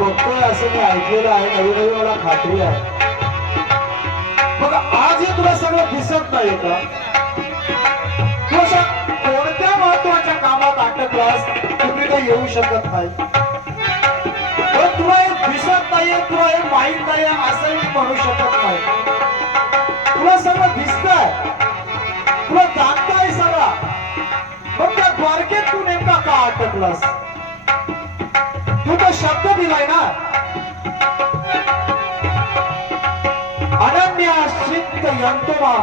बघतोय असं मी ऐकलेलं आहे, नवी नवी मला खात्री आहे. मग आजही तुला सगळं दिसत नाही का? तू अशा कोणत्या महत्वाच्या कामात अटकलास तुम्ही काही येऊ शकत नाही? तुला हे दिसत नाहीये, तुला हे माहित नाहीये असंही मी म्हणू शकत नाही. तुला सगळं दिसतंय, तुला जाणताय सगळं. मग त्या द्वारकेत तू नेमका का अटकलास? तू तो शब्द दिलाय ना, अनन्याश्चित्त यंतुमा